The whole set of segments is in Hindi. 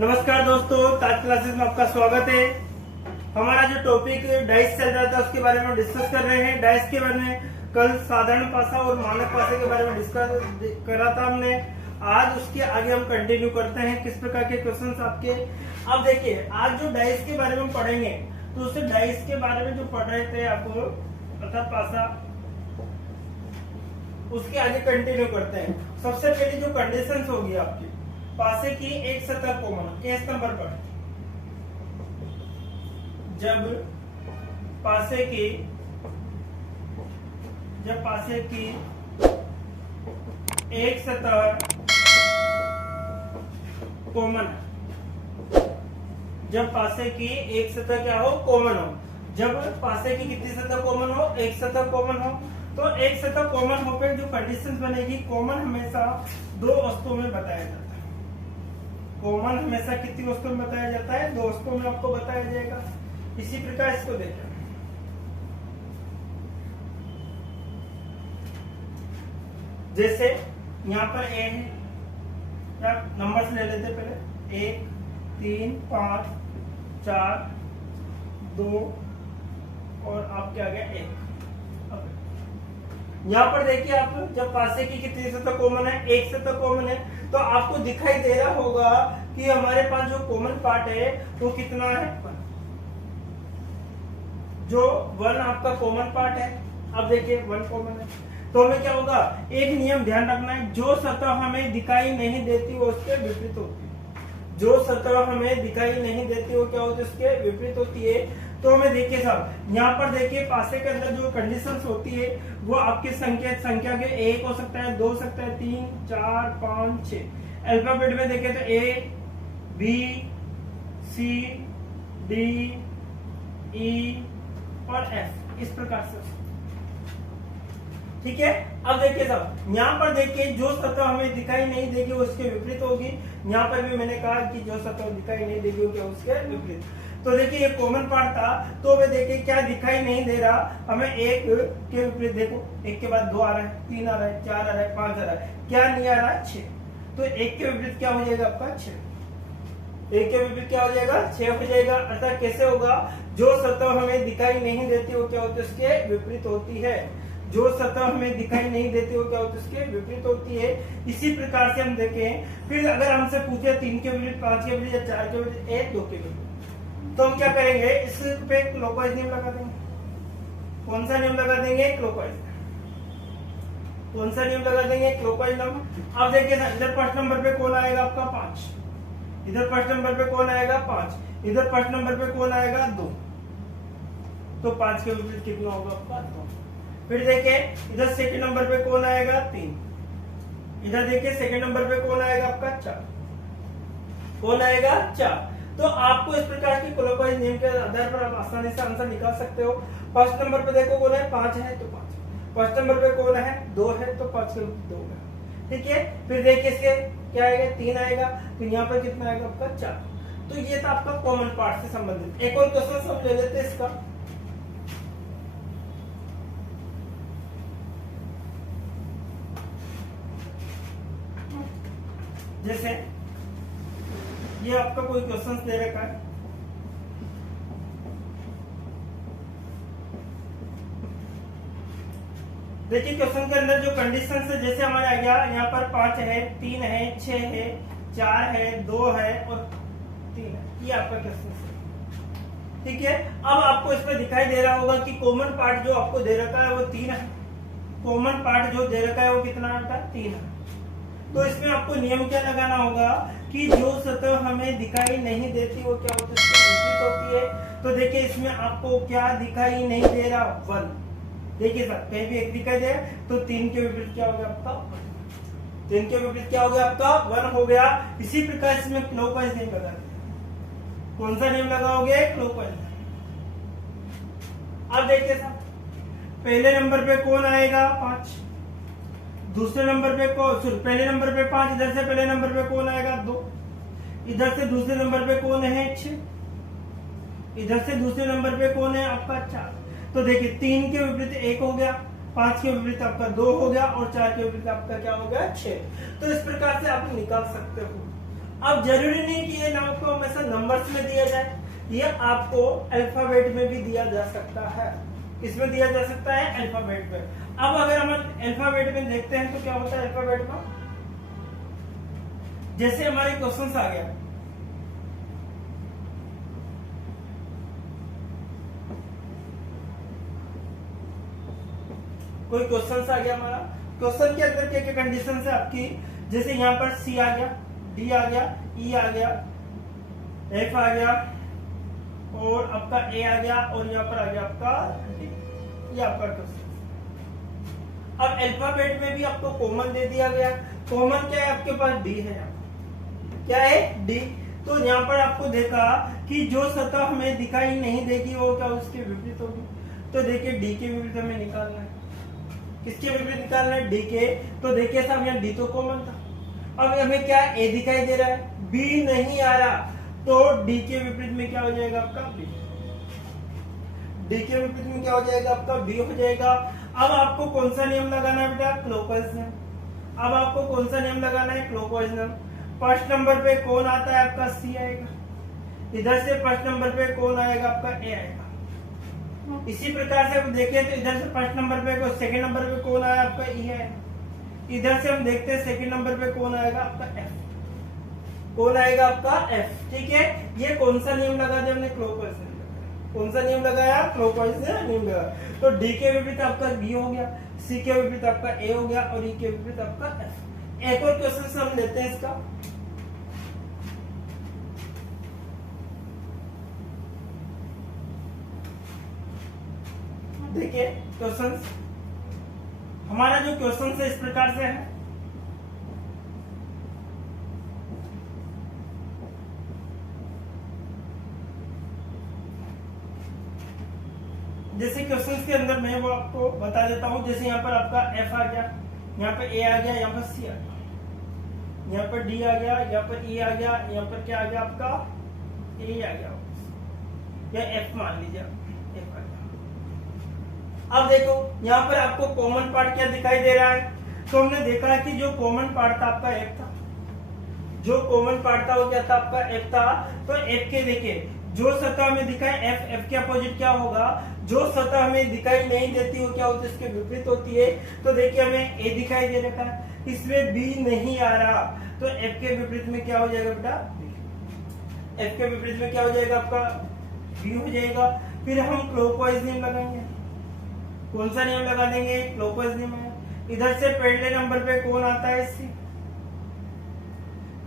नमस्कार दोस्तों, ताज क्लासेस में आपका स्वागत है। हमारा जो टॉपिक डाइस चल रहा था उसके बारे में डिस्कस कर रहे हैं। डाइस के बारे में कल साधारण पासा और मानक पासे के बारे में डिस्कस करा था हमने। आज उसके आगे हम कंटिन्यू करते हैं किस प्रकार के क्वेश्चंस आपके। अब देखिए, आज जो डाइस के बारे में पढ़ेंगे तो उससे डाइस के बारे में जो पढ़ रहे थे आपको अर्थात पासा, उसके आगे कंटिन्यू करते हैं। सबसे पहले जो कंडीशंस होगी आपकी पासे की एक सतह कॉमन केस नंबर पर, जब पासे की एक सतह कॉमन, जब पासे की एक सतह क्या हो, कॉमन हो। जब पासे की कितनी सतह कॉमन हो, एक सतह कॉमन हो। तो एक सतह कॉमन होकर जो कंडीशंस बनेगी, कॉमन हमेशा दो वस्तुओं में बताया जाता है। कॉमन हमेशा कितनी वस्तुओं में बताया जाता है, दो वस्तुओं में आपको बताया जाएगा। इसी प्रकार इसको देखें, जैसे यहाँ पर ए है, या नंबर्स ले लेते पहले 1 3 5 4 2 और आपके आ गया 1। यहाँ पर देखिए आप, जब पासे की कितनी सतह कॉमन है, एक सतह कॉमन है, तो आपको दिखाई दे रहा होगा कि हमारे पास जो कॉमन पार्ट है वो कितना है, 1। जो 1 आपका कॉमन पार्ट है। अब देखिए 1 कॉमन है, तो हमें क्या होगा, एक नियम ध्यान रखना है, जो सतह हमें दिखाई नहीं देती वो उसके विपरीत होती है। जो सतह हमें दिखाई नहीं देती वो क्या होती है, उसके विपरीत होती है। तो हमें देखिए साहब, यहाँ पर देखिए पासे के अंदर जो कंडीशंस होती है वो आपकी संख्या के 1 हो सकता है, 2 हो सकता है, 3 4 5 6। अल्फाबेट में देखें तो A B C D E और F, इस प्रकार से। ठीक है। अब देखिए साहब, यहाँ पर देखिए जो सतह हमें दिखाई नहीं देगी वो उसके विपरीत होगी। यहाँ पर भी मैंने कहा कि जो सतह दिखाई नहीं देगी वो क्या उसके विपरीत। तो देखिए ये कॉमन पार्ट था, तो हमें देखिए क्या दिखाई नहीं दे रहा, हमें 1 के विपरीत देखो, 1 के बाद 2 आ रहा है, 3 आ रहा है, 4 आ रहा है, 5 आ रहा है, क्या नहीं आ रहा है, 6। तो 1 के विपरीत क्या हो जाएगा आपका 6। 1 के विपरीत क्या हो जाएगा, 6 हो जाएगा। अर्थात कैसे होगा, जो सतह हमें दिखाई नहीं देती वो क्या होती है, उसके विपरीत होती है। जो सतह हमें दिखाई नहीं देती वो क्या होती है, उसके विपरीत होती है। इसी प्रकार से हम देखें, फिर अगर हमसे पूछे 3 के विपरीत, 5 के विपरीत या 4 के विपरीत, 1 2 के विपरीत, तो हम क्या करेंगे, इस पे क्लॉकवाइज नियम लगा देंगे। कौन सा नियम लगा देंगे, क्लॉकवाइज। कौन सा नियम लगा देंगे, क्लॉकवाइज नियम। अब देखिए इधर फर्स्ट नंबर पे कौन आएगा आपका 5, इधर फर्स्ट नंबर पे कौन आएगा 5, इधर फर्स्ट नंबर पे कौन आएगा 2। तो 5 के विपरीत कितना होगा आपका 2। फिर देखिए इधर सेकंड नंबर पे कौन आएगा 3, इधर देखिए सेकंड नंबर पे कौन आएगा आपका 4, कौन आएगा 4। तो आपको इस प्रकार की क्लॉकवाइज नियम के आधार पर आप आसानी से आंसर निकाल सकते हो। फर्स्ट नंबर पे देखो कौन है, 5 है तो 5। फर्स्ट नंबर पे कौन है, 2 है तो 5 के 2 है। ठीक है। फिर देखिए इसके क्या आएगा, 3 आएगा, फिर यहाँ पर कितना आएगा आपका 4। तो ये था आपका कॉमन पार्ट से संबंधित। एक और क्वेश्चन हम ले लेते हैं इसका। जैसे ये आपका कोई क्वेश्चन दे रखा है, देखिए क्वेश्चन के अंदर जो कंडीशन है, जैसे हमारे आ गया यहाँ पर 5 है, 3 है, 6 है, 4 है, 2 है और 3 है। ये आपका क्वेश्चन है। ठीक है। अब आपको इसमें दिखाई दे रहा होगा कि कॉमन पार्ट जो आपको दे रखा है वो 3 है। कॉमन पार्ट जो दे रखा है वो कितना है, 3 है। तो इसमें आपको नियम क्या लगाना होगा कि जो सतह हमें दिखाई नहीं देती वो क्या होती है। तो देखिए इसमें आपको क्या दिखाई नहीं दे रहा, 1। देखिए सर, कहीं भी 1 दिखाई दे तो 3 के विपरीत क्या हो गया आपका, 3 के विपरीत क्या हो गया आपका 1 हो गया। इसी प्रकार इसमें क्लॉकवाइज नियम लगा, कौन सा नियम लगाओगे, क्लॉकवाइज। अब देखिए सर, पहले नंबर पे कौन आएगा 5, दूसरे नंबर पे पहले नंबर पे 5, इधर से पहले नंबर पे कौन आएगा 2, इधर से दूसरे नंबर पे कौन है 6, इधर से दूसरे नंबर पे कौन है आपका 4। तो देखिए 3 के विपरीत 1 हो गया, 5 के विपरीत आपका 2 हो गया और 4 के विपरीत आपका क्या हो गया 6। तो इस प्रकार से आप निकाल सकते हो। अब जरूरी नहीं कि ये नाम को हमेशा नंबर्स में दिया जाए, ये आपको अल्फाबेट में भी दिया जा सकता है। किसमें दिया जा सकता है? अल्फाबेट में। अब अगर हम अल्फाबेट में देखते हैं तो क्या होता है अल्फाबेट में, जैसे हमारे क्वेश्चंस आ गया, कोई क्वेश्चन आ गया हमारा, क्वेश्चन के अंदर क्या क्या कंडीशन है आपकी, जैसे यहाँ पर सी आ गया, डी आ गया, ई आ गया, एफ आ गया और आपका ए आ गया और यहाँ पर आ गया आपका डी, ये आपका क्वेश्चन। अब अल्फाबेट में भी आपको कॉमन दे दिया गया, कॉमन क्या है आपके पास? डी है, क्या है? डी। तो यहाँ पर आपको देखा कि जो सतह हमें दिखाई नहीं देगी वो क्या उसके विपरीत होगी, तो देखिए डी के विपरीत हमें निकालना है। किसके विपरीत निकालना है? डी के। तो देखिए साहब यहाँ डी तो कॉमन था, अब हमें क्या ए दिखाई दे रहा है, बी नहीं आ रहा, तो डी के विपरीत में क्या हो जाएगा आपका? बी। डी के विपरीत में क्या हो जाएगा आपका? बी हो जाएगा। अब आपको कौन सा नियम लगाना है बेटा? क्लॉकवाइज नियम। अब आपको कौन सा नियम लगाना है? क्लॉकवाइज नियम। फर्स्ट नंबर पे कौन आता है आपका? सी आएगा, इधर से फर्स्ट नंबर पे कौन आएगा आपका? ए आएगा। इसी प्रकार से आप देखें तो इधर से फर्स्ट नंबर पे सेकंड नंबर पे कौन आया आपका? ई है। इधर से हम देखते हैं सेकंड नंबर पे कौन आएगा आपका? एफ। कौन आएगा आपका? एफ। ठीक है, ये कौन सा नियम लगा दिया हमने? क्लॉकवाइज नियम। कौन सा नियम लगाया? क्लॉकवाइज नियम लगा। तो डी के विपरीत आपका बी हो गया, सी के विपरीत आपका ए हो गया और ई के विपरीत आपका एफ। एक और क्वेश्चन हम लेते हैं इसका, देखिए क्वेश्चंस, हमारा जो क्वेश्चन है इस प्रकार से है, जैसे क्वेश्चंस के अंदर मैं वो आपको बता देता हूं। जैसे यहाँ पर आपका एफ आ गया, यहाँ पर ए आ गया, यहाँ पर सी आ गया, यहाँ पर डी आ गया, यहाँ पर ई आ गया, यहाँ पर क्या आ गया आपका? ए आ गया, या एफ मान लीजिए, एफ आ गया। अब देखो यहाँ पर आपको कॉमन पार्ट क्या दिखाई दे रहा है, तो हमने देखा है कि जो कॉमन पार्ट था आपका एफ था, जो कॉमन पार्ट था वो क्या था आपका? एफ था। तो एफ के देखिए जो सतह हमें दिखाई, एफ, एफ के अपोजिट क्या होगा? जो सतह हमें दिखाई नहीं देती वो क्या होती है? इसके विपरीत होती है। तो देखिए हमें ए दिखाई दे रखा है, इसमें बी नहीं आ रहा, तो एफ के विपरीत में क्या हो जाएगा बेटा? बी। एफ के विपरीत में क्या हो जाएगा आपका? बी हो जाएगा। फिर हम क्लॉकवाइज नियम लगाएंगे। कौन सा नियम लगा देंगे? क्लॉकवाइज नियम। इधर से पहले नंबर पे कौन आता है? सी।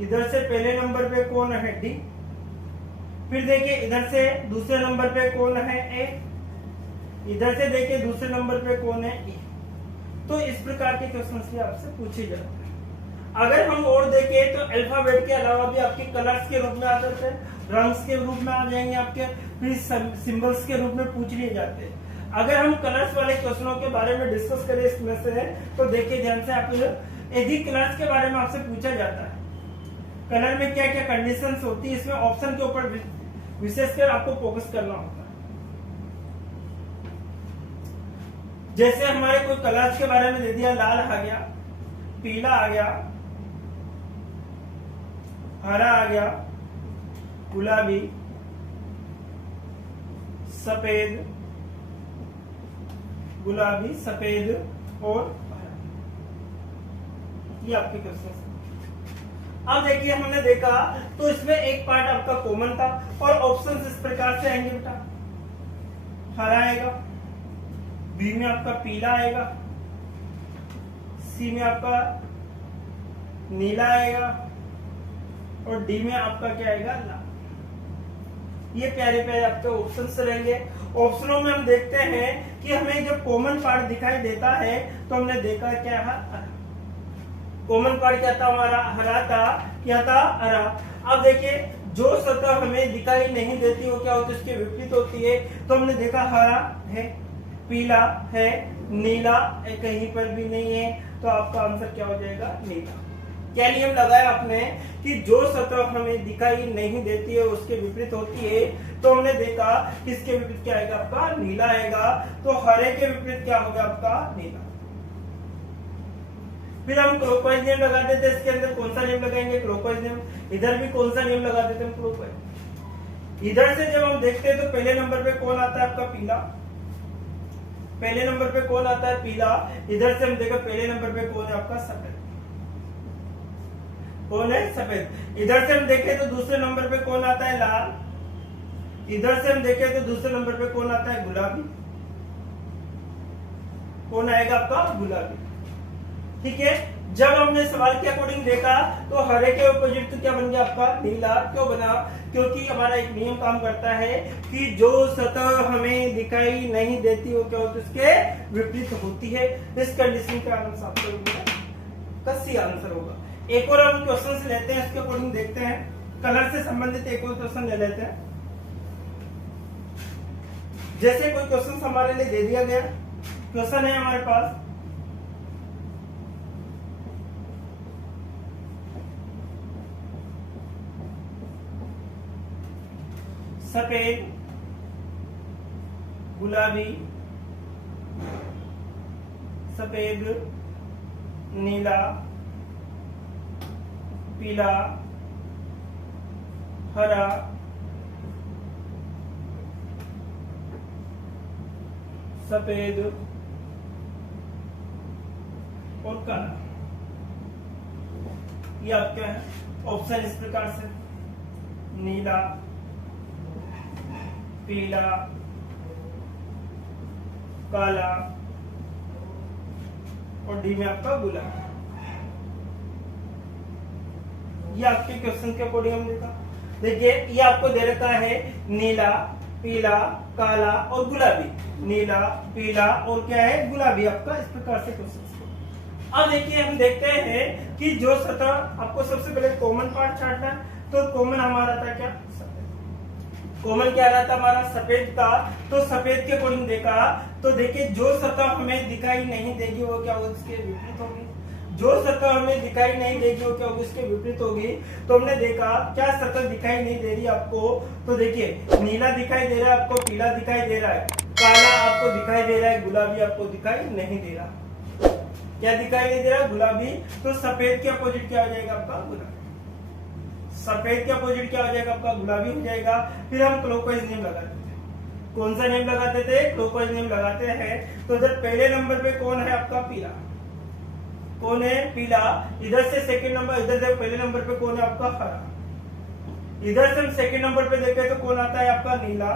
इधर से पहले नंबर पे कौन है? डी। फिर देखिए इधर से दूसरे नंबर पे कौन है? ए। इधर से देखिए दूसरे नंबर पे कौन है? ई। तो इस प्रकार के क्वेश्चन आपसे पूछे जाते हैं। अगर हम और देखें तो अल्फाबेट के अलावा भी आपके कलर्स के रूप में आ जाते हैं, रंग्स के रूप में आ जाएंगे आपके, फिर सिंबल्स के रूप में पूछ लिए जाते हैं। अगर हम कलर्स वाले क्वेश्चनों के बारे में डिस्कस करें इसमें से, तो देखिए ध्यान से, आप यदि कलर्स के बारे में आपसे पूछा जाता है कलर में क्या क्या कंडीशंस होती है, इसमें ऑप्शन के ऊपर विशेषकर आपको फोकस करना होता है। जैसे हमारे कोई कलर्स के बारे में दे दिया, लाल आ गया, पीला आ गया, हरा आ गया, गुलाबी, सफेद, गुलाबी, सफेद और हरा, ये आपके क्वेश्चन। अब देखिए हमने देखा तो इसमें एक पार्ट आपका कॉमन था और ऑप्शंस इस प्रकार से आएंगे बेटा, हरा आएगा, बी में आपका पीला आएगा, सी में आपका नीला आएगा और डी में आपका क्या आएगा? लाल। ये प्यारे प्यारे आपके ऑप्शंस रहेंगे। ऑप्शनों में हम देखते हैं कि हमें जब कॉमन पार्ट दिखाई देता है तो हमने देखा क्या है? हरा। कॉमन पार्ट क्या था हमारा? हरा था। क्या था? हरा। अब देखिए जो सतह हमें दिखाई नहीं देती वो क्या होती है? उसके विपरीत होती है। तो हमने देखा हरा है, पीला है, नीला कहीं पर भी नहीं है, तो आपका आंसर क्या हो जाएगा? नीला। क्या नियम लगाया आपने कि जो सतह हमें दिखाई नहीं देती है उसके विपरीत होती है, तो हमने देखा किसके विपरीत क्या आएगा? आपका नीला आएगा। तो हरे के विपरीत क्या होगा? आपका नीला। फिर हम क्लॉकवाइज नेम लगा देते हैं, इसके अंदर कौन सा नेम लगाएंगे, क्लॉकवाइज नेम। इधर भी कौन सा नेम लगा देते हैं, क्लॉकवाइज। इधर से जब हम देखते हैं तो पहले नंबर पे कौन आता है आपका पीला, पहले नंबर पे कौन आता है पीला। इधर से हम देखो पहले नंबर पे कौन है आपका सफेद, कौन है सफेद। इधर से हम देखें तो दूसरे नंबर पे कौन आता है लाल, इधर से हम देखें तो दूसरे नंबर पे कौन आता है गुलाबी, कौन आएगा आपका गुलाबी। ठीक है, जब हमने सवाल के अकॉर्डिंग देखा तो हरे के ऑपोजिट तो क्या बन गया आपका नीला। क्यों बना, क्योंकि हमारा एक नियम काम करता है कि जो सतह हमें दिखाई नहीं देती वो क्या होती है, उसके विपरीत होती है। इस कंडीशन का आंसर आपका सी आंसर होगा। एक और हम क्वेश्चन लेते हैं, इसके अकॉर्डिंग देखते हैं। कलर से संबंधित एक और क्वेश्चन ले लेते हैं। जैसे कोई क्वेश्चन हमारे लिए दे दिया गया, क्वेश्चन है हमारे पास सफेद, गुलाबी, सफेद, नीला, पीला, हरा, सफेद और काला। ये आप क्या है ऑप्शन इस प्रकार से नीला, पीला, काला और डी में आपका गुलाबी। ये आपके क्वेश्चन के अकॉर्डिंग हम देखा। देखिए ये आपको दे रखा है नीला, पीला, काला और गुलाबी, नीला, पीला और क्या है गुलाबी, आपका इस प्रकार से क्वेश्चन। अब देखिए हम देखते हैं कि जो सतह आपको सबसे पहले कॉमन पार्ट छांटना है। तो कॉमन हमारा था क्या, कॉमन क्या रहा था हमारा सफेद था। तो सफेद के अकॉर्डिंग देखा तो देखिए जो सतह हमें दिखाई नहीं देगी वो क्या होगी, उसके विपरीत होगी। जो सतह हमें दिखाई नहीं देगी वो क्या होगी, उसके विपरीत होगी। तो हमने देखा क्या सतह दिखाई नहीं दे रही आपको, तो देखिए नीला दिखाई दे रहा है आपको, पीला दिखाई दे रहा है, काला आपको दिखाई दे रहा है, गुलाबी आपको दिखाई नहीं दे रहा। क्या दिखाई नहीं दे रहा, गुलाबी। तो सफेद के अपोजिट क्या हो जाएगा आपका गुलाबी, सफेद के अपोजिट क्या हो जाएगा आपका गुलाबी हो जाएगा। फिर हम क्लॉकवाइज नेम लगाते थे। कौन सा नेम लगाते थे, क्लॉकवाइज नेम लगाते हैं। तो इधर पहले नंबर पे कौन है आपका पीला, कौन है पीला। इधर से सेकंड नंबर, इधर से पहले नंबर पे कौन है आपका हरा। इधर से हम सेकंड नंबर पे देखें तो कौन आता है आपका नीला।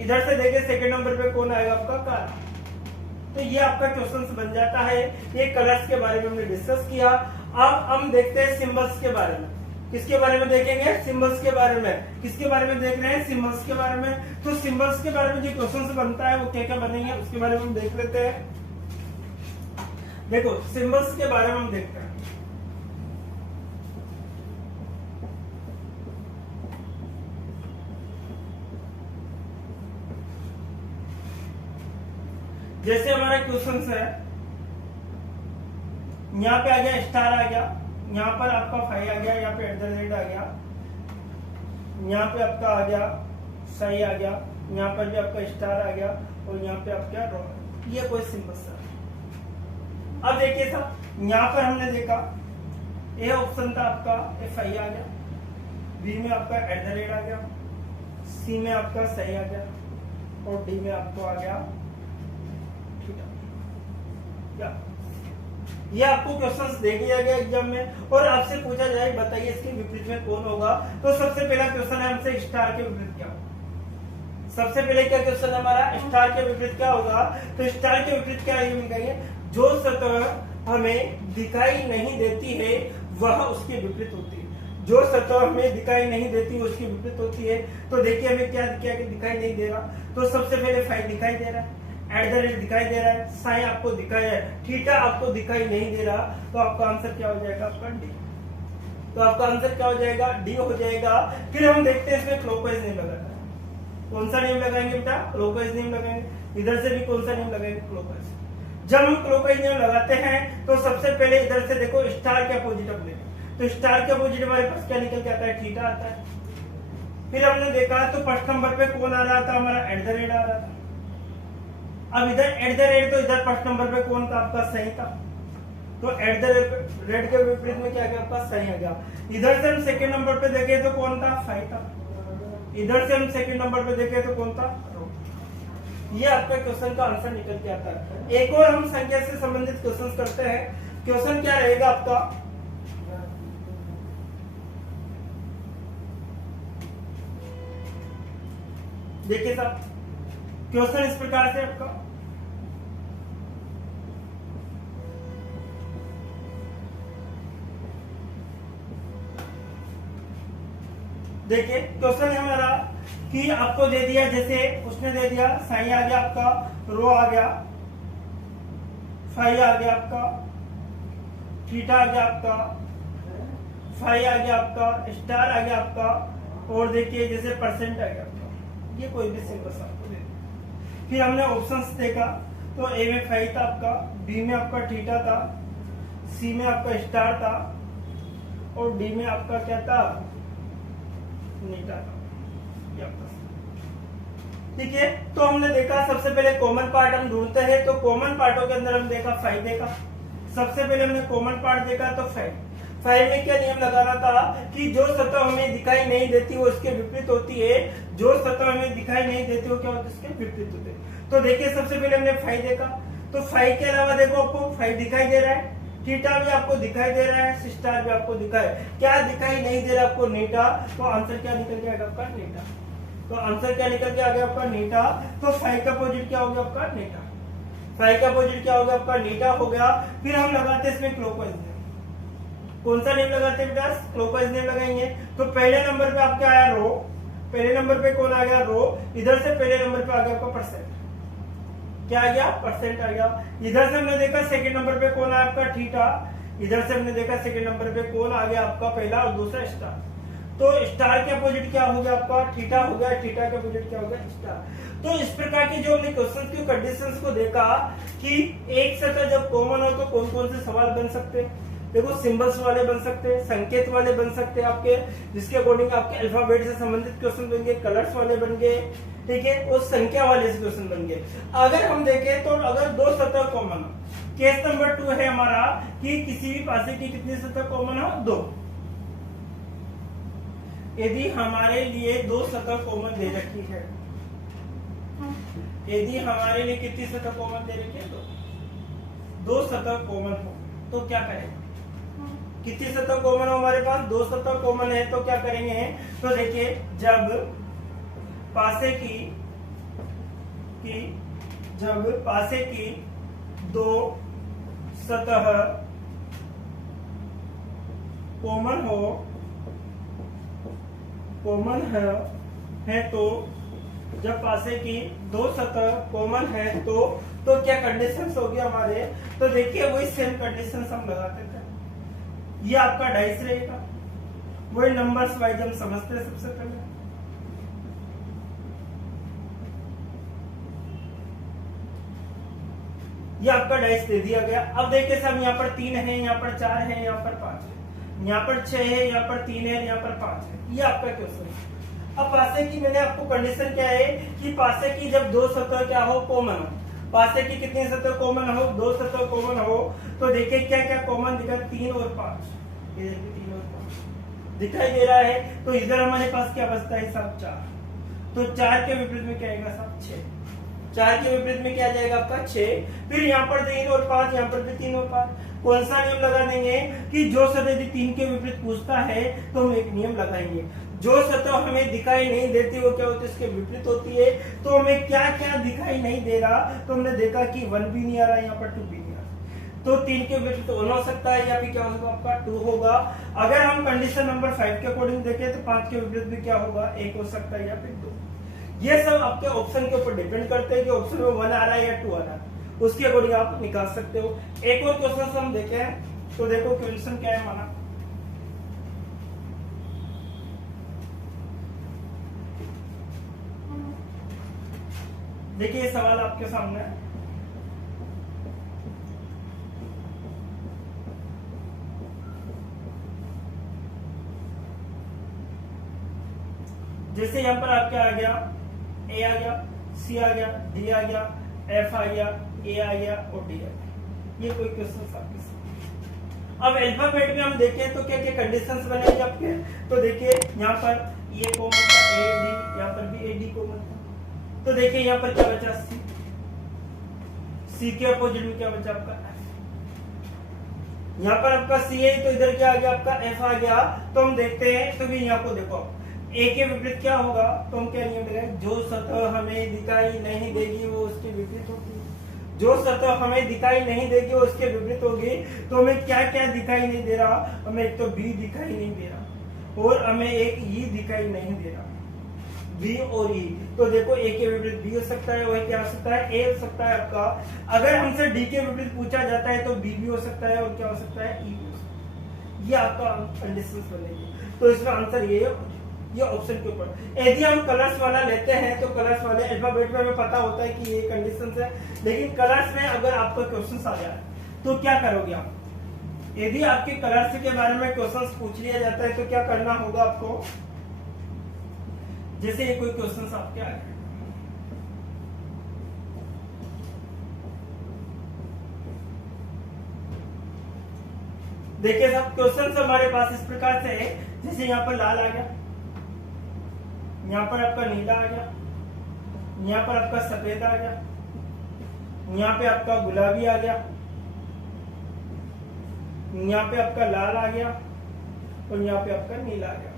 इधर से देखें सेकंड नंबर पे कौन आएगा आपका काला। तो ये आपका क्वेश्चन बन जाता है। ये कलर्स के बारे में हमने डिस्कस किया। अब हम देखते हैं सिंबल्स के बारे में। किसके बारे में देखेंगे, सिंबल्स के बारे में। किसके बारे में देख रहे हैं, सिंबल्स के बारे में। तो सिंबल्स के बारे में जो क्वेश्चन बनता है वो क्या क्या बनेंगे उसके बारे में हम देख लेते हैं। देखो सिंबल्स के बारे में हम देखते हैं। जैसे हमारा क्वेश्चन है, यहाँ पे आ गया स्टार आ गया, यहाँ पर आपका 5 आ गया, यहाँ पे @ आ गया, यहाँ पे आपका आ गया सही आ गया, यहाँ पर भी आपका स्टार आ गया और यहाँ पे आपका डॉलर। ये कोई सिंबल था। अब देखिए था यहाँ पर हमने देखा ए ऑप्शन था आपका FI आ गया, बी में आपका @ आ गया, सी में आपका सही आ गया और डी में आपको आ गया क्या। ये आपको क्वेश्चंस दे दिया गया एग्जाम में और आपसे पूछा जाए बताइए इसके विपरीत में कौन होगा। तो सबसे पहला क्वेश्चन है हमसे स्टार के विपरीत क्या होगा। सबसे पहले क्या क्वेश्चन हमारा स्टार के विपरीत क्या होगा। तो स्टार के विपरीत क्या है कहिए, जो सतह हमें दिखाई नहीं देती है वह उसके विपरीत होती है। जो सतह हमें दिखाई नहीं देती उसकी विपरीत होती है। तो देखिए हमें क्या दिखाई नहीं दे रहा। तो सबसे पहले 5 दिखाई दे रहा है, @ दिखाई दे रहा है, साइन आपको दिखाई है, थीटा आपको दिखाई नहीं दे रहा। तो आपका आंसर क्या हो जाएगा आपका डी। तो आपका आंसर क्या हो जाएगा डी हो जाएगा। फिर हम देखते हैं इसमें क्लॉकवाइज नेम लगाना है। कौन सा नेम लगाएंगे बेटा, क्लॉकवाइज नेम लगाएंगे। इधर से भी कौन सा नेम लगाएंगे, क्लॉकवाइज। जब हम क्लॉकवाइज नेम लगाते हैं तो सबसे पहले इधर से देखो स्टार के अपोजिट अपने, तो स्टार के अपोजिट हमारे पास क्या निकल के आता है, थीटा आता है। फिर हमने देखा तो फर्स्ट नंबर पे कौन आ रहा था हमारा @ आ रहा था। अब इधर @ तो इधर फर्स्ट नंबर पे कौन था आपका सही था। तो एट द रेट के विपरीत में क्या गया आपका सही आ गया। इधर से हम सेकंड नंबर पे देखे तो कौन था, फाइव था। इधर से हम सेकंड नंबर पे देखे तो कौन था, रो। ये आपका क्वेश्चन का आंसर निकल के आता है। एक और हम संख्या से संबंधित क्वेश्चन करते हैं। क्वेश्चन क्या रहेगा आपका, देखिए साहब क्वेश्चन इस प्रकार से आपका, देखिए क्वेश्चन है हमारा कि आपको दे दिया, जैसे उसने दे दिया साइन आ गया आपका, रो आ गया, फाइव आ गया आपका, थीटा आ गया आपका, फाइव आ गया आपका, स्टार आ गया आपका, और देखिए जैसे परसेंट आ गया आपका। ये कोई भी सिंपल सा आपको दे दिया। फिर हमने ऑप्शंस देखा तो ए में फाइव था आपका, बी में आपका थीटा था, सी में आपका स्टार था, और डी में आपका क्या था, नीटा था। ठीक है, तो हमने देखा सबसे पहले कॉमन पार्ट हम ढूंढते हैं। तो कॉमन पार्टों के अंदर हम देखा फाइव देखा, सबसे पहले हमने कॉमन पार्ट देखा तो फाइव में क्या नियम लगाना था कि जो सतह हमें दिखाई नहीं देती वो इसके विपरीत होती है, जो सतह हमें दिखाई नहीं देती वो क्या होती है, इसके विपरीत होते हैं। तो देखिए सबसे पहले हमने फाइव देखा, तो फाइव के अलावा देखो आपको फाइव दिखाई दे रहा है, थीटा भी आपको दिखाई दे रहा है, स्टार भी आपको दिखाई, क्या दिखाई नहीं दे रहा आपको, नीटा। तो आंसर क्या निकल के आएगा आपका, नीटा। तो आंसर क्या निकल के आ गया आपका, नीटा। तो फाइव का अपोजिट क्या हो गया आपका, नीटा। फाइव का अपोजिट क्या हो गया आपका, नीटा हो गया। फिर हम लगाते हैं इसमें क्लॉकवाइज नेम। कौन सा नेम लगाते हैं बेटा, क्लॉकवाइज नेम लगाएंगे। तो पहले नंबर पे आपका आया रो, पहले नंबर पे कौन आ गया, रो। इधर से पहले नंबर पे आ गया आपका परसेंट, क्या आ गया, परसेंट आ गया। इधर से हमने देखा सेकंड नंबर पे कौन आया आपका, थीटा। इधर से हमने देखा सेकंड नंबर पे कौन आ गया आपका, पहला और दूसरा स्टार। तो स्टार के अपोजिट क्या हो गया आपका, थीटा हो गया, थीटा के अपोजिट क्या हो गया, स्टार। तो इस प्रकार की जो हमने क्वेश्चन की कंडीशंस को देखा कि एक सतह जब कॉमन हो तो कौन कौन से सवाल बन सकते हैं। देखो सिंबल्स वाले बन सकते हैं, संकेत वाले बन सकते हैं आपके, जिसके अकॉर्डिंग आपके अल्फाबेट से संबंधित क्वेश्चन बन गए, कलर्स वाले बन गए, ठीक है, और संख्या वाले क्वेश्चन बन गए। अगर हम देखें तो अगर दो सतह कॉमन हो, केस नंबर 2 है हमारा कि किसी भी पासे की कितनी सतह कॉमन हो, 2। यदि हमारे लिए दो सतह कॉमन दे रखी है, यदि हमारे लिए कितनी सतह कॉमन दे रखी है, दो सतह कॉमन हो तो क्या करेंगे, कितनी सतह कॉमन हो हमारे पास, दो सतह कॉमन है तो क्या करेंगे। तो देखिए जब पासे की दो सतह कॉमन है तो जब पासे की दो सतह कॉमन है तो क्या कंडीशंस होगी हमारे। तो देखिए वही सेम कंडीशंस हम लगाते थे, ये आपका डाइस रहेगा, वही नंबर्स वाइज हम समझते हैं। सबसे पहले ये आपका डाइस दे दिया गया। अब देखिए साहब यहाँ पर 3 है, यहाँ पर 4 है, यहाँ पर 5 है, यहाँ पर 6 है, यहाँ पर 3 है, यहाँ पर 5 है। ये आपका क्वेश्चन है। अब पासे की मैंने आपको कंडीशन क्या है कि पासे की जब दो सतह क्या हो, कॉमन हो, पासे की कितनी सतह कॉमन हो, दो सतह कॉमन हो। तो देखिए क्या क्या कॉमन दिखा, 3 और 5, ये देखिए 3 और 5 दिखाई दे रहा है। तो इधर हमारे पास क्या बचता है साहब, 4। तो 4 के विपरीत में क्या आएगा साहब, 6। 4 के विपरीत में क्या आ जाएगा आपका, 6। फिर यहाँ पर 3 और 5, यहाँ पर भी 3 और 5। कौन सा नियम लगा देंगे कि जो सतह यदि 3 के विपरीत पूछता है तो हम एक नियम लगाएंगे, जो सतह हमें दिखाई नहीं देती वो क्या होती है, इसके विपरीत होती है। तो हमें क्या क्या दिखाई नहीं दे रहा, तो हमने देखा कि 1 भी नहीं आ रहा, यहाँ पर 2 भी नहीं आ रहा। तो 3 के विपरीत 1 हो सकता है, या फिर क्या होगा आपका 2 होगा। अगर हम कंडीशन नंबर 5 के अकॉर्डिंग देखें तो 5 के विपरीत भी क्या होगा, 1 हो सकता है या फिर 2। ये सब आपके ऑप्शन के ऊपर डिपेंड करते हैं कि ऑप्शन में 1 आ रहा है या 2 आ रहा है, उसके अकॉर्डिंग आप निकाल सकते हो। एक और क्वेश्चन हम देखें तो देखो क्वेश्चन क्या है माना, देखिए सवाल आपके सामने है। जैसे यहाँ पर आपके आ गया, ए आ गया, सी आ गया, डी आ गया, एफ आ गया, ए आ गया और डी आ गया। ये कोई क्वेश्चन आपके सामने, अब अल्फाबेट में हम देखें तो क्या क्या कंडीशंस बनेगी आपके, तो देखिए यहाँ पर ये कॉमन था ए डी, यहाँ पर भी ए डी कॉमन था, तो देखिए यहाँ पर क्या बचा सी, सी के अपोजिट में क्या बचा आपका एफ, यहाँ पर आपका सी है तो इधर क्या आ गया आपका एफ आ गया। तो हम देखते हैं तो भी यहाँ को देखो ए के विपरीत क्या होगा, तो हम क्या नियम लगाए, जो सतह हमें दिखाई नहीं देगी वो उसके विपरीत होगी, जो सतह हमें दिखाई नहीं देगी वो उसके विपरीत होगी। तो हमें क्या क्या दिखाई नहीं दे रहा, हमें एक तो बी दिखाई नहीं दे रहा और हमें एक ई दिखाई नहीं दे रहा, बी और ई। तो देखो ए के विपरीत बी हो सकता है, वही क्या हो सकता है ए हो सकता है आपका। अगर हमसे डी के विपरीत पूछा जाता है तो बी भी हो सकता है और क्या हो सकता है ई भी हो सकता है। ये आपका कंडीशंस बनेगी। तो इसका आंसर ये ऑप्शन के ऊपर। यदि हम कलर्स वाला लेते हैं तो कलर्स वाले अल्फाबेट में हमें पता होता है कि ये कंडीशंस है, लेकिन कलर्स में अगर आपको क्वेश्चंस आ जाए तो क्या करोगे आप, यदि आपके कलर्स के बारे में क्वेश्चंस पूछ लिया जाता है तो क्या करना होगा आपको। जैसे ये कोई क्वेश्चंस आपके आए, देखिए सब क्वेश्चंस हमारे पास इस प्रकार से है, जैसे यहाँ पर लाल आ गया, यहाँ पर आपका नीला आ गया, यहाँ पर आपका सफेद आ गया, यहाँ पे आपका गुलाबी आ गया, यहाँ पे आपका लाल आ गया और यहाँ पे आपका नीला आ गया।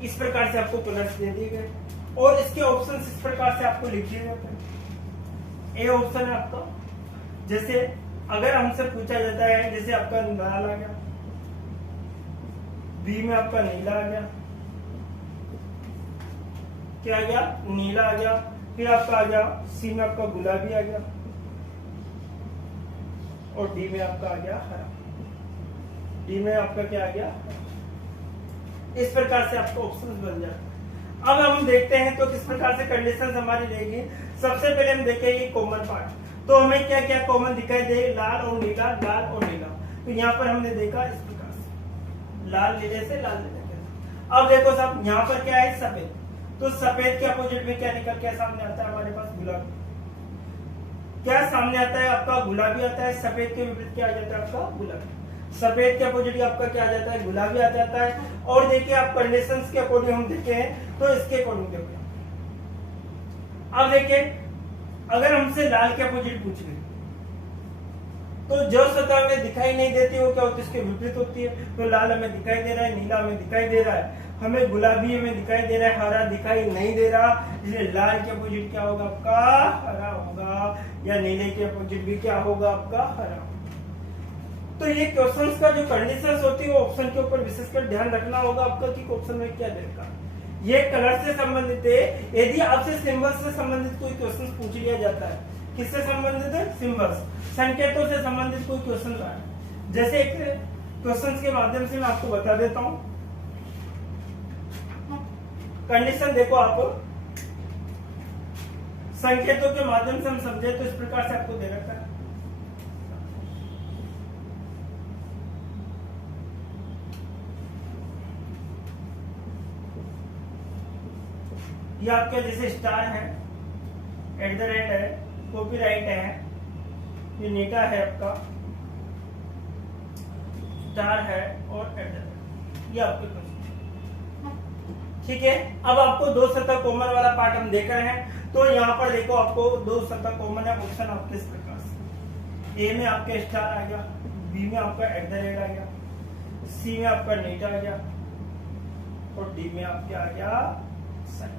इस प्रकार से आपको कलर्स दे दिए गए और इसके ऑप्शंस इस प्रकार से आपको लिख दिए जाते हैं। ए ऑप्शन है आपका, जैसे अगर हमसे पूछा जाता है, जैसे आपका लाल आ गया, बी में आपका नीला आ गया, क्या आ गया नीला आ गया, फिर आपका आ गया सी में आपका गुलाबी आ गया और डी में आपका आ गया हरा, डी में आपका क्या आ गया। इस प्रकार से आपको ऑप्शंस बन जाते हैं। अब हम देखते हैं तो किस प्रकार से कंडीशंस हमारी रहेगी। सबसे पहले हम देखेंगे कॉमन पार्ट, तो हमें क्या क्या कॉमन दिखाई दे, लाल और नीला, लाल और नीला। तो यहाँ पर हमने देखा इस प्रकार से लाल नीले से लाल नीले से। अब देखो साहब यहाँ पर क्या है सफेद, तो सफेद के अपोजिट में क्या निकल के सामने आता है हमारे पास गुलाबी, क्या सामने आता है आपका गुलाबी आता है, सफेद के विपरीत क्या आ जाता है आपका गुलाबी, सफेद के अपोजिट आपका क्या आ जाता है गुलाबी आ जाता है। और देखिए आप कंडीशंस के अकॉर्डिंग हम देखें तो इसके अकॉर्डिंग देखिए, अब देखिए अगर हमसे लाल के अपोजिट पूछ ले तो जो सतह हमें दिखाई नहीं देती वो क्या होती है इसके विपरीत होती है। तो लाल हमें दिखाई दे रहा है, नीला हमें दिखाई दे रहा है, हमें गुलाबी हमें दिखाई दे रहा है, हरा दिखाई नहीं दे रहा, इसलिए लाल के अपोजिट क्या होगा आपका हरा होगा, या नीले के अपोजिट भी क्या होगा आपका हरा। तो ये क्वेश्चंस का जो कंडीशंस होती है वो ऑप्शन के ऊपर विशेषकर ध्यान रखना होगा आपका कि ऑप्शन में क्या देगा। ये कलर से संबंधित है। यदि आपसे सिंबल से संबंधित कोई क्वेश्चन पूछ लिया जाता है, किससे संबंधित है सिंबल्स संकेतों से संबंधित कोई क्वेश्चन है, जैसे एक क्वेश्चन के माध्यम से मैं आपको बता देता हूं। कंडीशन देखो आप, संकेतों के माध्यम से हम समझे तो इस प्रकार से आपको दे रखा है। ये आपके जैसे स्टार है, एट द रेट है, कॉपीराइट है, ये नेटा है आपका, स्टार है और एट द रेट, ये आपके क्वेश्चन। ठीक है, अब आपको दो सतह कॉमन वाला पार्ट हम देख रहे हैं। तो यहाँ पर देखो आपको दो सतह कॉमन है, ऑप्शन आपके इस प्रकार से, ए में आपका स्टार आ गया, बी में आपका एट द रेट आ गया, सी में आपका नेटा आ गया और डी में आपका आ गया साइन।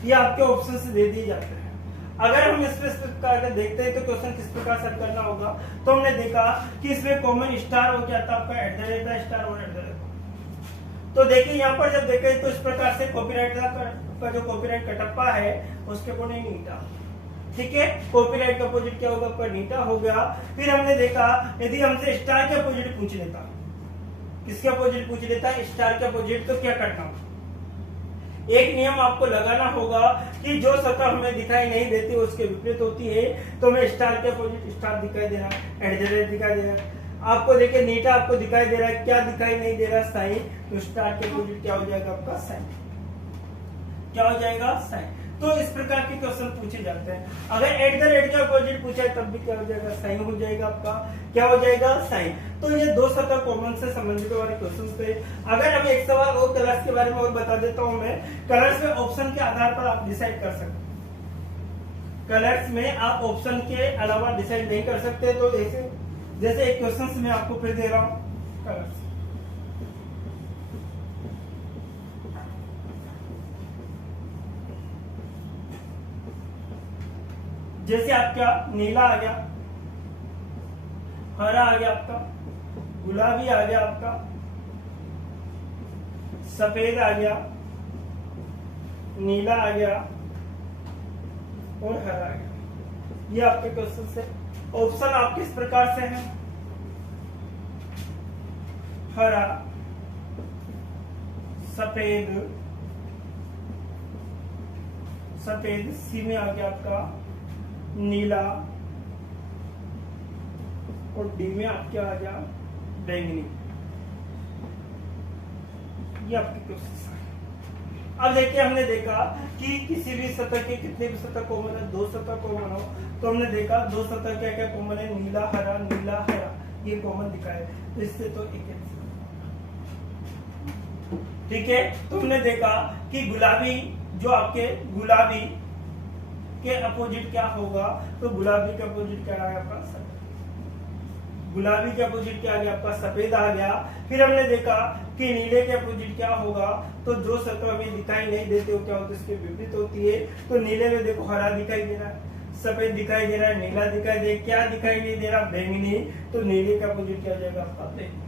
ये आपके ऑप्शन से दे दिए जाते हैं। अगर हम इस प्रकार देखते हैं तो क्वेश्चन किस प्रकार सेट करना होगा, तो हमने देखा कि इसमें कॉमन स्टार हो क्या था आपका एट द रेट था, स्टार और एट द रेट। तो देखिए यहाँ पर जब देखें तो इस प्रकार से कॉपीराइट का जो कॉपीराइट कटप्पा है उसके अपोजिट नीटा। ठीक है, कॉपीराइट का अपोजिट क्या होगा आपका नीटा हो गया। फिर हमने देखा यदि हमसे स्टार के अपोजिट पूछ लेता, किसके अपोजिट पूछ लेता है स्टार के अपोजिट, तो क्या करना, एक नियम आपको लगाना होगा कि जो सतह हमें दिखाई नहीं देती उसके विपरीत होती है। तो हमें स्टार के अपोजिट स्टार दिखाई दे रहा है, एट द रेट दिखाई दे रहा है, आपको देखिए नीटा आपको दिखाई दे रहा है, क्या दिखाई नहीं दे रहा साइन, तो स्टार के अपोजिट क्या हो जाएगा आपका साइन, क्या हो जाएगा साइन। तो इस प्रकार के क्वेश्चन पूछे जाते हैं। अगर एट द रेट के अपोजिट पूछा है तब भी क्या हो जाएगा, साइन हो जाएगा आपका, क्या हो जाएगा, साइन। तो ये दो सतह कॉमन से संबंधित वाले क्वेश्चन थे। अगर हम एक सवाल और कलर्स के बारे में और बता देता हूं मैं, कलर्स में ऑप्शन के आधार पर आप डिसाइड कर सकते, कलर्स में आप ऑप्शन के अलावा डिसाइड नहीं कर सकते। तो जैसे एक क्वेश्चन मैं आपको फिर दे रहा हूं, कलर्स जैसे आपका नीला आ गया, हरा आ गया आपका, गुलाबी आ गया आपका, सफेद आ गया, नीला आ गया और हरा आ गया। ये आपके क्वेश्चन से ऑप्शन आपके इस प्रकार से हैं, हरा, सफेद, सफेद, सी में आ गया आपका नीला और डी में आपके आ गया बैंगनी। ये आपके क्वेश्चन है। अब देखिए हमने देखा कि किसी भी सतह के कितने भी सतह कॉमन है, दो सतह कॉमन हो, तो हमने देखा दो सतह क्या क्या कॉमन है, नीला हरा, नीला हरा, ये कॉमन दिखाए। तो इससे तो एक ठीक है। तो हमने देखा कि गुलाबी, जो आपके गुलाबी के अपोजिट क्या होगा, तो गुलाबी के अपोजिट क्या आ गया आपका सफेद, गुलाबी के अपोजिट क्या आ गया आपका सफेद आ गया। फिर हमने देखा कि नीले के अपोजिट क्या होगा, तो जो सतह हमें दिखाई नहीं देते वो क्या होता है, इसके विपरीत होती है। तो नीले में देखो हरा दिखाई दे रहा है, सफेद दिखाई दे रहा है, नीला दिखाई दे, क्या दिखाई नहीं दे रहा, बैंगनी। तो नीले का अपोजिट क्या हो जाएगा आपका बैंगनी,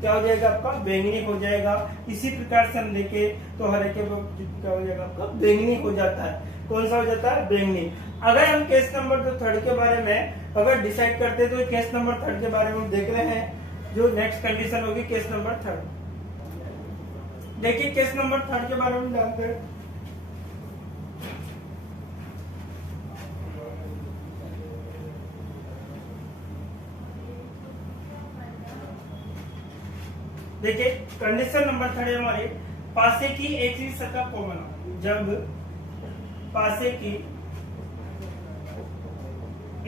क्या हो जाएगा आपका बैंगनी हो जाएगा। इसी प्रकार से हम देखे तो हरे के क्या हो जाएगा आपका बैंगनी हो जाता है। कौन सा हो जाता है, बैंगनी। अगर हम केस नंबर जो थर्ड के बारे में अगर डिसाइड करते तो केस नंबर थर्ड के बारे में हम देख रहे हैं। जो नेक्स्ट कंडीशन होगी केस नंबर थर्ड। देखिए केस नंबर थर्ड के बारे में जानते हैं। देखिए कंडीशन नंबर थर्ड है हमारे, पासे की एक ही सतह कॉमन हो। जब पासे की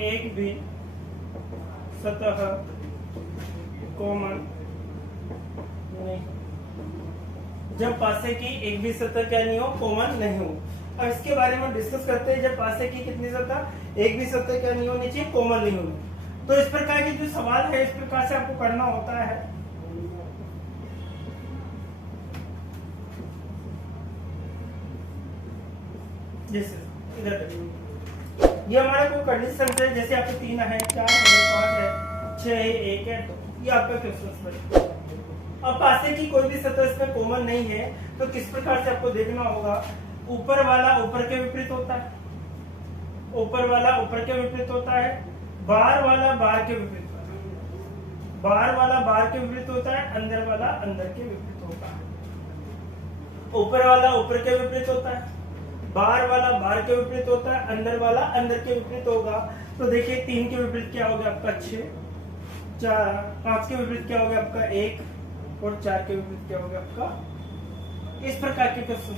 एक भी सतह कॉमन नहीं, जब पासे की एक भी सतह क्या नहीं हो, कॉमन नहीं हो। अब इसके बारे में डिस्कस करते हैं। जब पासे की कितनी सतह, एक भी सतह क्या नहीं होनी चाहिए, कॉमन नहीं होनी। तो इस प्रकार के जो सवाल है इस प्रकार से आपको करना होता है। ये हमारे को कंडीशन है, जैसे आपके 3 है, 4 है, 5 है, 6 है, 1 है, तो ये आपका क्वेश्चन है। अब पासे की कोई भी सतह इसमें कॉमन नहीं है, तो किस प्रकार से आपको देखना होगा, ऊपर वाला ऊपर के विपरीत होता है, ऊपर वाला ऊपर के विपरीत होता है, बाहर वाला बाहर के विपरीत होता है, बाहर वाला बाहर के विपरीत होता है, अंदर वाला अंदर के विपरीत होता है। ऊपर वाला ऊपर के विपरीत होता है, बाहर वाला बाहर के विपरीत होता है, अंदर वाला अंदर के विपरीत होगा। तो देखिए 3 के विपरीत क्या हो गया आपका 6, 4, 5 के विपरीत क्या हो गया आपका 1 और 4 के विपरीत क्या हो गया आपका। इस प्रकार के क्वेश्चन,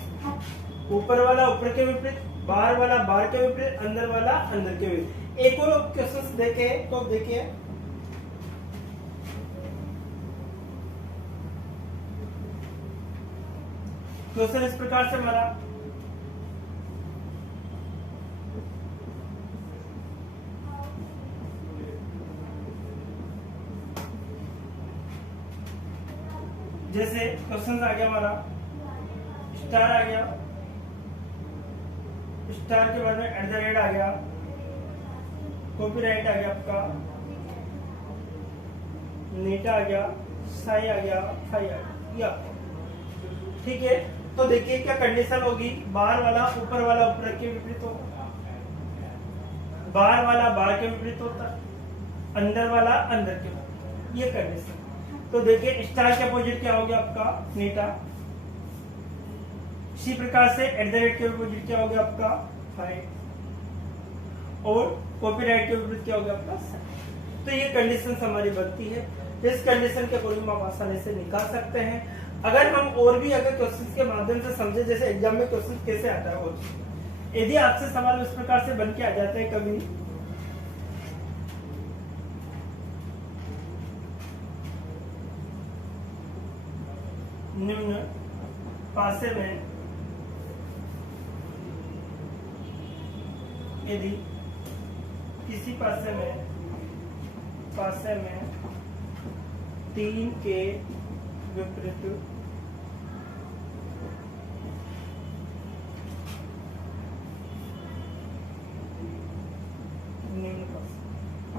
ऊपर वाला ऊपर के विपरीत, बाहर वाला बाहर के विपरीत, अंदर वाला अंदर के विपरीत। एक और क्वेश्चन देखे तो देखिए क्वेश्चन इस प्रकार से हमारा, जैसे क्वेश्चन आ गया हमारा, स्टार आ गया, स्टार के बाद में एट द रेट आ गया, कॉपीराइट आ गया आपका, नीटा आ गया, साई आ गया, फाई आ गया, ठीक है। तो देखिए क्या कंडीशन होगी, बाहर वाला ऊपर के विपरीत होगा, बाहर वाला बाहर के विपरीत होता है, अंदर वाला अंदर के विपरीत, ये कंडीशन। तो देखिए स्टार के अपोजिट क्या हो गया आपका नीटा, इसी प्रकार से एट द रेट के अपोजिट क्या हो गया आपका फाइव, और कॉपीराइट के विपरीत क्या हो गया आपका साइन। तो ये कंडीशन हमारी बनती है, इस कंडीशन के अकॉर्डिंग आप आसानी से निकाल सकते हैं। अगर हम और भी अगर क्वेश्चन के माध्यम से समझे, जैसे एग्जाम में क्वेश्चन कैसे आता है, और यदि आपसे सवाल इस प्रकार से बन के आ जाते हैं कभी, निम्न पासे में यदि किसी पासे में 3 के विपरीत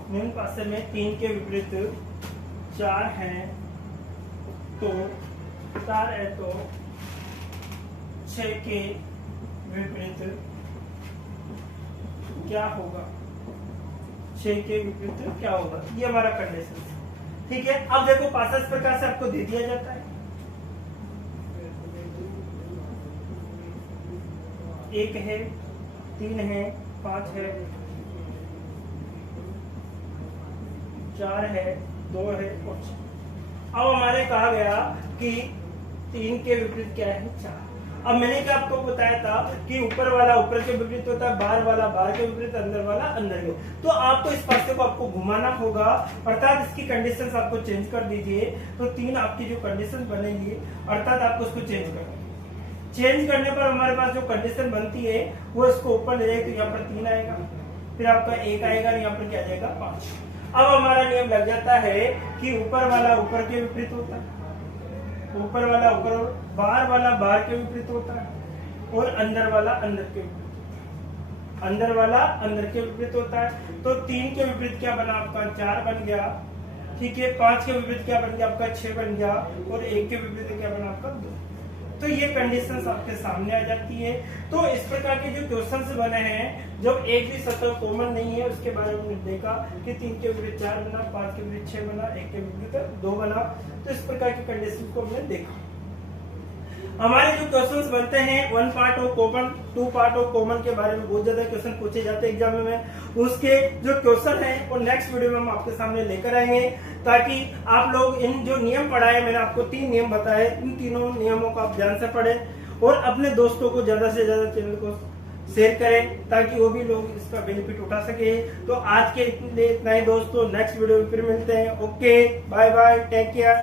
निम्न पासे में 3 के विपरीत 4 है तो 6 के विपरीत क्या होगा, 6 के विपरीत क्या होगा, ये हमारा कंडीशन है। ठीक है, अब देखो पासा इस प्रकार से आपको दे दिया जाता है, 1 है, 3 है, 5 है, 4 है, 2 है और 6। अब हमारे कहा गया कि 3 के विपरीत क्या है, 4। अब मैंने क्या आपको बताया था कि ऊपर वाला ऊपर के विपरीत होता है, बाहर वाला बाहर के विपरीत, अंदर वाला अंदर के। तो आपको इस पासे को आपको घुमाना होगा, अर्थात इसकी कंडीशंस आपको चेंज कर दीजिए। तो 3 आपकी जो कंडीशन बनेगी, अर्थात आपको उसको चेंज करना। चेंज करने पर हमारे पास जो कंडीशन बनती है वो इसको ऊपर ले जाएगी, तो यहाँ पर 3 आएगा, फिर आपका 1 आएगा, यहाँ पर क्या जाएगा 5। अब हमारा नियम लग जाता है कि ऊपर वाला ऊपर के विपरीत होता है, ऊपर वाला ऊपर, बाहर वाला बाहर के विपरीत होता है, और अंदर वाला अंदर के विपरीत, अंदर वाला अंदर के विपरीत होता है। तो 3 के विपरीत क्या बना आपका 4 बन गया, ठीक है। 5 के विपरीत क्या बन गया आपका 6 बन गया, और 1 के विपरीत क्या बना आपका 2। तो ये कंडीशंस आपके सामने आ जाती है। तो इस प्रकार के जो क्वेश्चंस बने हैं, जब एक भी सतह कॉमन नहीं है, उसके बारे में हमने देखा कि 3 के विपरीत 4 बना, 5 के विपरीत 6 बना, 1 के विपरीत 2 बना। तो इस प्रकार की कंडीशन को हमने देखा। हमारे जो क्वेश्चंस बनते हैं 1 part of common, 2 part of common के बारे में बहुत ज्यादा क्वेश्चन पूछे जाते हैं एग्जाम में। उसके जो क्वेश्चन है वो नेक्स्ट वीडियो में हम आपके सामने लेकर आएंगे, ताकि आप लोग इन जो नियम पढ़ाए, मैंने आपको 3 नियम बताए, इन तीनों नियमों को आप ध्यान से पढ़ें और अपने दोस्तों को ज्यादा से ज्यादा चैनल को शेयर करें, ताकि वो भी लोग इसका बेनिफिट उठा सके। तो आज के लिए इतना ही दोस्तों, नेक्स्ट वीडियो में फिर मिलते हैं। Okay, bye bye, take care.